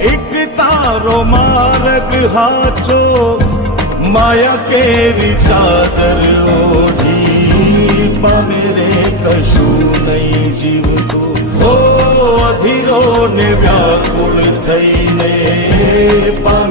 એક તારો માર્ગ હાચો માયા કેરી ચાદર ઓઢી પામે રે કશું નહીં જીવતો હો અધીરો ને વ્યાકુળ થઈને પામે